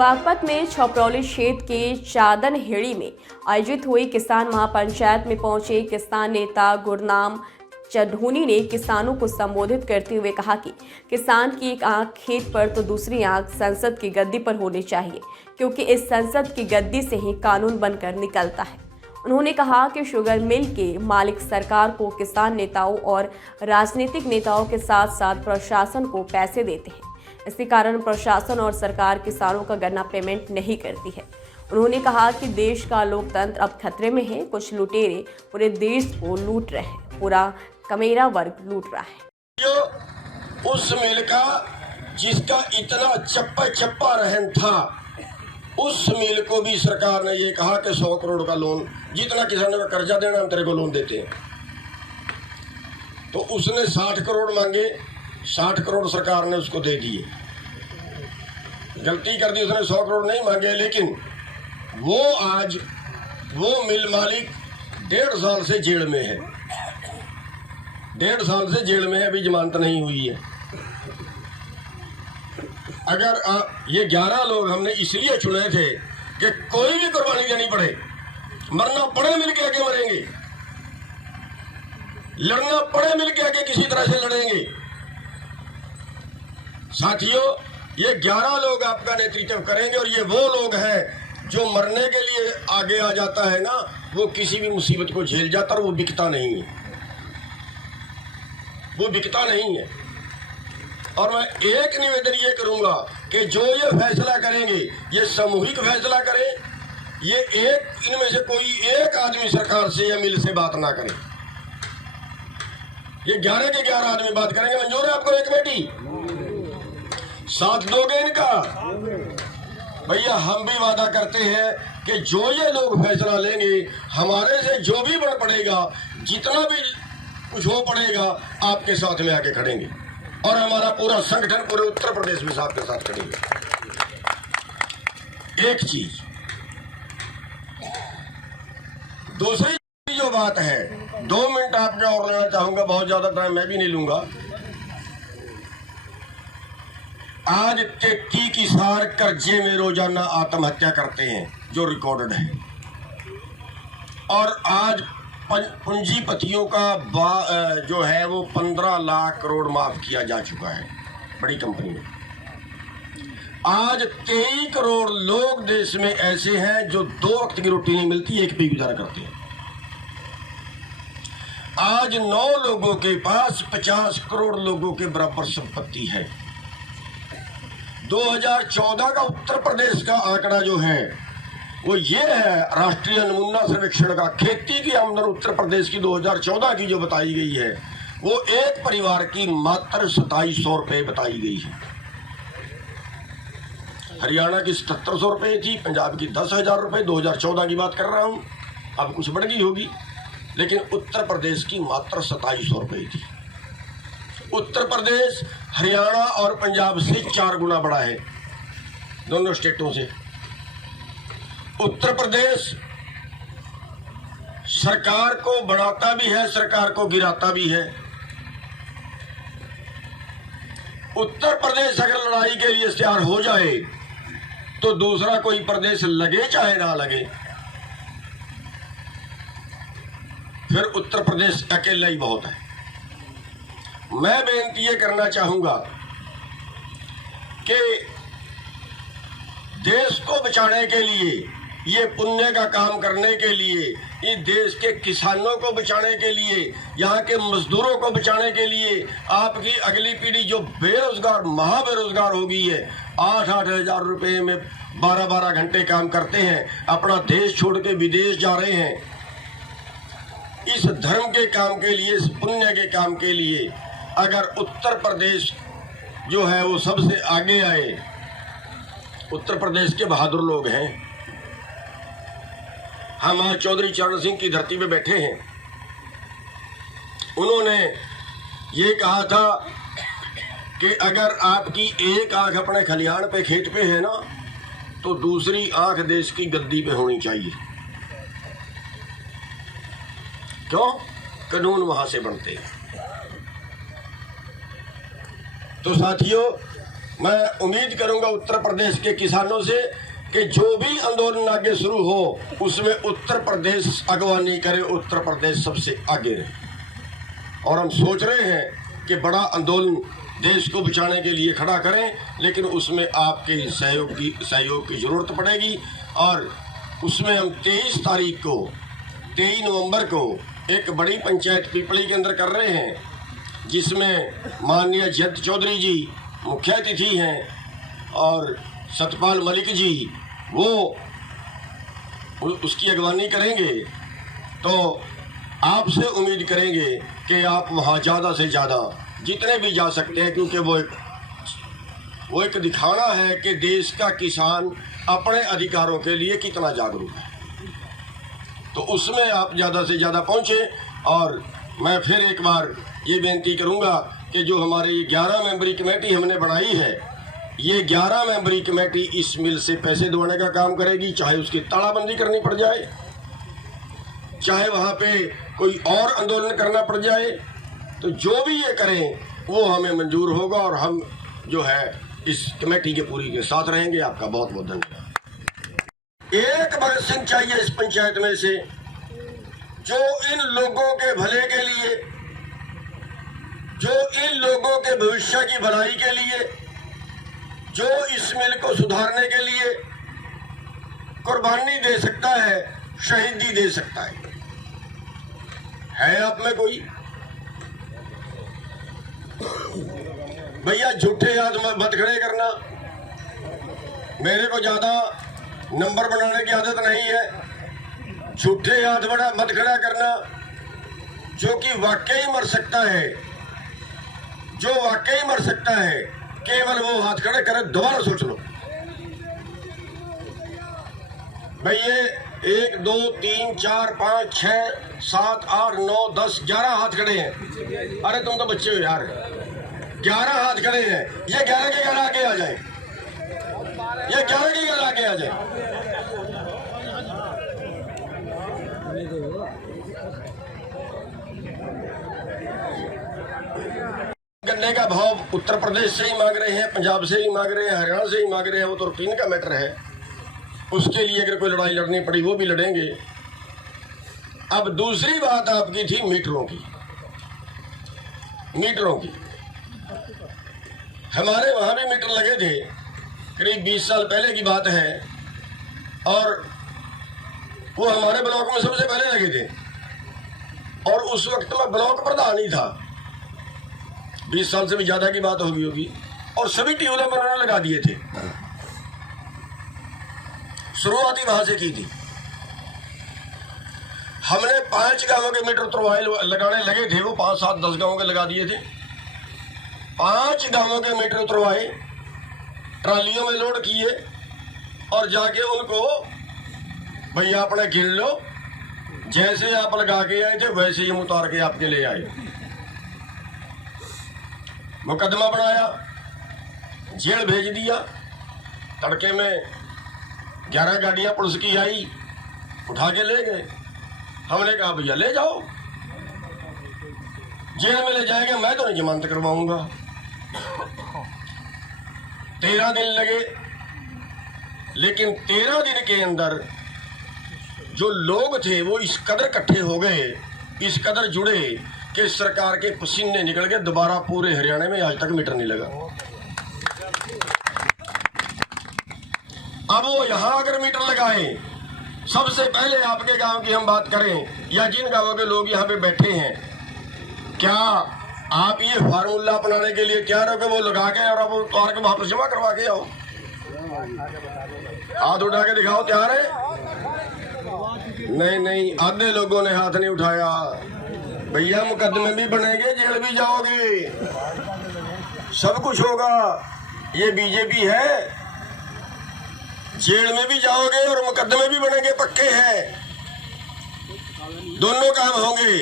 बागपत में छपरौली क्षेत्र के चादनहेड़ी में आयोजित हुई किसान महापंचायत में पहुंचे किसान नेता गुरनाम चढ़ूनी ने किसानों को संबोधित करते हुए कहा कि किसान की एक आंख खेत पर तो दूसरी आंख संसद की गद्दी पर होनी चाहिए, क्योंकि इस संसद की गद्दी से ही कानून बनकर निकलता है। उन्होंने कहा कि शुगर मिल के मालिक सरकार को किसान नेताओं और राजनीतिक नेताओं के साथ साथ प्रशासन को पैसे देते हैं। इसी कारण प्रशासन और सरकार किसानों का गन्ना पेमेंट नहीं करती है। उन्होंने कहा कि देश का लोकतंत्र अब खतरे में है। कुछ लुटेरे पूरे देश को लूट रहे हैं, पूरा कमेरा वर्ग लूट रहा है। जो उस मिल का जिसका इतना चप्पा चप्पा रहन था, उस मिल को भी सरकार ने ये कहा कि 100 करोड़ का लोन, जितना किसानों का कर्जा देना हम तेरे को लोन देते हैं। तो उसने 60 करोड़ मांगे, 60 करोड़ सरकार ने उसको दे दिए। गलती कर दी, उसने 100 करोड़ नहीं मांगे, लेकिन वो आज वो मिल मालिक 1.5 साल से जेल में है। 1.5 साल से जेल में है, अभी जमानत नहीं हुई है। अगर ये 11 लोग हमने इसलिए चुने थे कि कोई भी कुर्बानी देनी पड़े, मरना पड़े मिल के आके मरेंगे, लड़ना पड़े मिल के आके किसी तरह से लड़ेंगे। साथियों, ये 11 लोग आपका नेतृत्व करेंगे और ये वो लोग हैं जो मरने के लिए आगे आ जाता है ना, वो किसी भी मुसीबत को झेल जाता और वो बिकता नहीं है, वो बिकता नहीं है। और मैं एक निवेदन ये करूंगा कि जो ये फैसला करेंगे, ये सामूहिक फैसला करें। ये एक इनमें से कोई एक आदमी सरकार से या मिल से बात ना करे। ये 11 के 11 आदमी बात करेंगे। मंजूर है आपको? एक बेटी साथ दोगे इनका? भैया, हम भी वादा करते हैं कि जो ये लोग फैसला लेंगे, हमारे से जो भी बढ़ पड़ेगा, जितना भी कुछ हो पड़ेगा, आपके साथ में आके खड़ेंगे और हमारा पूरा संगठन पूरे उत्तर प्रदेश में आपके साथ खड़ेंगे। एक चीज, दूसरी जो बात है, 2 मिनट आपका और लेना चाहूंगा, बहुत ज्यादा टाइम मैं भी नहीं लूंगा। आज 33 किसान कर्जे में रोजाना आत्महत्या करते हैं, जो रिकॉर्डेड है। और आज पूंजीपतियों का जो है वो 15 लाख करोड़ माफ किया जा चुका है बड़ी कंपनी में। आज 23 करोड़ लोग देश में ऐसे हैं जो 2 वक्त की रोटी नहीं मिलती, एक पे गुजारा करते हैं। आज 9 लोगों के पास 50 करोड़ लोगों के बराबर संपत्ति है। 2014 का उत्तर प्रदेश का आंकड़ा जो है वो ये है, राष्ट्रीय नमूना सर्वेक्षण का, खेती की आमदन उत्तर प्रदेश की 2014 की जो बताई गई है, वो एक परिवार की मात्र 2700 रुपये बताई गई है। हरियाणा की 7700 रुपये थी, पंजाब की 10,000 रुपये, 2014 की बात कर रहा हूँ, अब कुछ बढ़ गई होगी, लेकिन उत्तर प्रदेश की मात्र 2700 रुपये थी। उत्तर प्रदेश हरियाणा और पंजाब से 4 गुना बड़ा है, दोनों स्टेटों से। उत्तर प्रदेश सरकार को बढ़ाता भी है, सरकार को गिराता भी है। उत्तर प्रदेश अगर लड़ाई के लिए तैयार हो जाए तो दूसरा कोई प्रदेश लगे चाहे ना लगे, फिर उत्तर प्रदेश अकेला ही बहुत है। मैं बेनती ये करना चाहूंगा कि देश को बचाने के लिए, ये पुण्य का काम करने के लिए, इस देश के किसानों को बचाने के लिए, यहाँ के मजदूरों को बचाने के लिए, आपकी अगली पीढ़ी जो बेरोजगार महाबेरोजगार हो गई है, 8-8 हज़ार रुपये में 12-12 घंटे काम करते हैं, अपना देश छोड़ के विदेश जा रहे हैं, इस धर्म के काम के लिए, इस पुण्य के काम के लिए अगर उत्तर प्रदेश जो है वो सबसे आगे आए। उत्तर प्रदेश के बहादुर लोग हैं। हम आज चौधरी चरण सिंह की धरती पे बैठे हैं। उन्होंने ये कहा था कि अगर आपकी एक आंख अपने खलिहान पे, खेत पे है ना, तो दूसरी आंख देश की गद्दी पे होनी चाहिए। क्यों? कानून वहां से बनते हैं। तो साथियों, मैं उम्मीद करूंगा उत्तर प्रदेश के किसानों से कि जो भी आंदोलन आगे शुरू हो उसमें उत्तर प्रदेश अगवानी करे, उत्तर प्रदेश सबसे आगे रहे। और हम सोच रहे हैं कि बड़ा आंदोलन देश को बचाने के लिए खड़ा करें, लेकिन उसमें आपके सहयोग की ज़रूरत पड़ेगी। और उसमें हम 23 नवंबर को एक बड़ी पंचायत पीपली के अंदर कर रहे हैं, जिसमें माननीय जयंत चौधरी जी मुख्य अतिथि हैं और सतपाल मलिक जी वो उसकी अगवानी करेंगे। तो आपसे उम्मीद करेंगे कि आप वहाँ ज़्यादा से ज़्यादा जितने भी जा सकते हैं, क्योंकि वो एक दिखाना है कि देश का किसान अपने अधिकारों के लिए कितना जागरूक है। तो उसमें आप ज़्यादा से ज़्यादा पहुँचे। और मैं फिर एक बार ये बेनती करूँगा कि जो हमारी ये 11 मेंबरी कमेटी हमने बनाई है, ये 11 मेंबरी कमेटी इस मिल से पैसे दिलवाने का काम करेगी, चाहे उसकी तालाबंदी करनी पड़ जाए, चाहे वहाँ पे कोई और आंदोलन करना पड़ जाए। तो जो भी ये करें वो हमें मंजूर होगा और हम जो है इस कमेटी के पूरी के साथ रहेंगे। आपका बहुत बहुत धन्यवाद। एक भगत सिंह चाहिए इस पंचायत में से, जो इन लोगों के भले के लिए, जो इन लोगों के भविष्य की भलाई के लिए, जो इस मिल को सुधारने के लिए कुर्बानी दे सकता है, शहीदी दे सकता है आप में कोई? भैया झूठे हाथ मत खड़े करना। मेरे को ज्यादा नंबर बनाने की आदत नहीं है। झूठे हाथ मत खड़ा करना। जो कि वाकई मर सकता है, जो वाकई मर सकता है, केवल वो हाथ खड़े करे। दोबारा सोच लो भाई, ये 1 2 3 4 5 6 7 8 9 10 11 हाथ खड़े हैं। अरे तुम तो बच्चे हो यार, 11 हाथ खड़े हैं। ये 11 के 11 आगे आ जाए, ये 11 के 11 आगे आ जाए। गन्ने का भाव उत्तर प्रदेश से ही मांग रहे हैं, पंजाब से ही मांग रहे हैं, हरियाणा से ही मांग रहे हैं। वो तो रूटीन का मैटर है, उसके लिए अगर कोई लड़ाई लड़नी पड़ी वो भी लड़ेंगे। अब दूसरी बात आपकी थी मीटरों की। मीटरों की हमारे वहाँ भी मीटर लगे थे, करीब 20 साल पहले की बात है, और वो हमारे ब्लॉक में सबसे पहले लगे थे। और उस वक्त में ब्लॉक प्रधान ही था, 20 साल से भी ज़्यादा की बात होगी। और सभी ट्यूबवेल उन्होंने लगा दिए थे। शुरुआती वहां से की थी। हमने 5 गांवों के मीटर उतरवाए, लगाने लगे थे, वो 5 7 10 गांवों के लगा दिए थे। 5 गांवों के मीटर उतरवाए, ट्रालियों में लोड किए और जाके उनको भैया अपने गिन लो, जैसे आप लगा के आए थे वैसे ही हम उतार के आपके ले आए। मुकदमा बनाया, जेल भेज दिया। तड़के में 11 गाड़ियां पुलिस की आई, उठा के ले गए। हमने कहा भैया ले जाओ, जेल में ले जाएंगे, मैं तो नहीं जमानत करवाऊंगा। 13 दिन लगे, लेकिन 13 दिन के अंदर जो लोग थे वो इस कदर इकट्ठे हो गए, इस कदर जुड़े कि सरकार के पसीने निकल गए। दोबारा पूरे हरियाणा में आज तक मीटर नहीं लगा। अब वो यहाँ अगर मीटर लगाए, सबसे पहले आपके गांव की हम बात करें या जिन गांवों के लोग यहाँ पे बैठे हैं, क्या आप ये फार्मूला अपनाने के लिए तैयार हो कि वो लगा के और अब उतार के वापस जमा करवा के आओ? हाथ उठा के दिखाओ, तैयार है? नहीं, आधे लोगों ने हाथ नहीं उठाया। भैया मुकदमे भी बनेंगे, जेल भी जाओगे, सब कुछ होगा। ये बीजेपी है, जेल में भी जाओगे और मुकदमे भी बनेंगे, पक्के हैं। दोनों काम होंगे।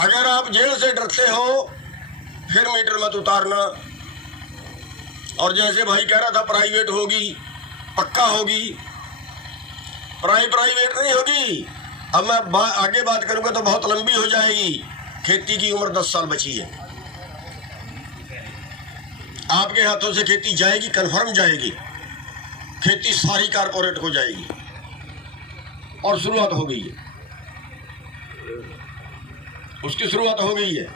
अगर आप जेल से डरते हो फिर मीटर मत उतारना। और जैसे भाई कह रहा था प्राइवेट होगी, पक्का होगी, प्राइवेट नहीं होगी। अब मैं आगे बात करूंगा तो बहुत लंबी हो जाएगी। खेती की उम्र 10 साल बची है। आपके हाथों से खेती जाएगी, कन्फर्म जाएगी। खेती सारी कारपोरेट हो जाएगी और शुरुआत हो गई है, उसकी शुरुआत हो गई है।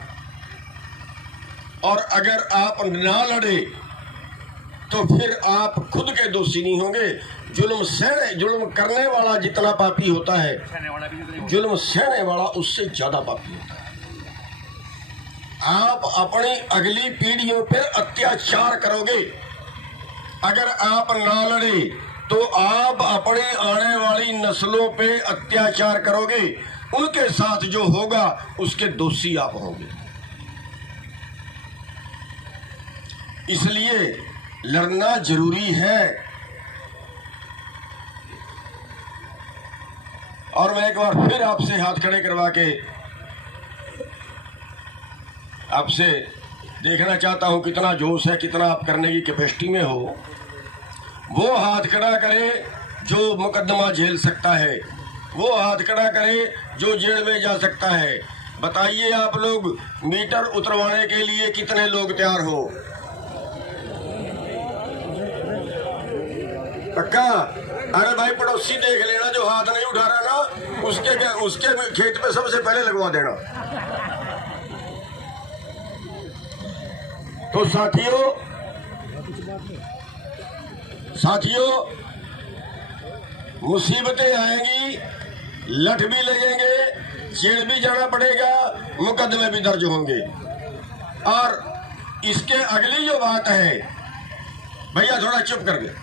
और अगर आप ना लड़े तो फिर आप खुद के दोषी नहीं होंगे। जुल्म करने वाला जितना पापी होता है, जुल्म सहने वाला उससे ज्यादा पापी होता है। आप अपनी अगली पीढ़ियों पर अत्याचार करोगे। अगर आप ना लड़े तो आप अपनी आने वाली नस्लों पे अत्याचार करोगे। उनके साथ जो होगा उसके दोषी आप होंगे। इसलिए लड़ना जरूरी है। और मैं एक बार फिर आपसे हाथ खड़े करवा के आपसे देखना चाहता हूं कितना जोश है, कितना आप करने की कैपेसिटी में हो। वो हाथ खड़ा करे जो मुकदमा झेल सकता है, वो हाथ खड़ा करे जो जेल में जा सकता है। बताइए आप लोग मीटर उतरवाने के लिए कितने लोग तैयार हो? पक्का? अरे भाई पड़ोसी देख लेना, जो हाथ नहीं उठा रहा ना उसके खेत पे सबसे पहले लगवा देना। तो साथियों मुसीबतें आएंगी, लठ भी लगेंगे, जेल भी जाना पड़ेगा, मुकदमे भी दर्ज होंगे। और इसके अगली जो बात है, भैया थोड़ा चुप कर दे।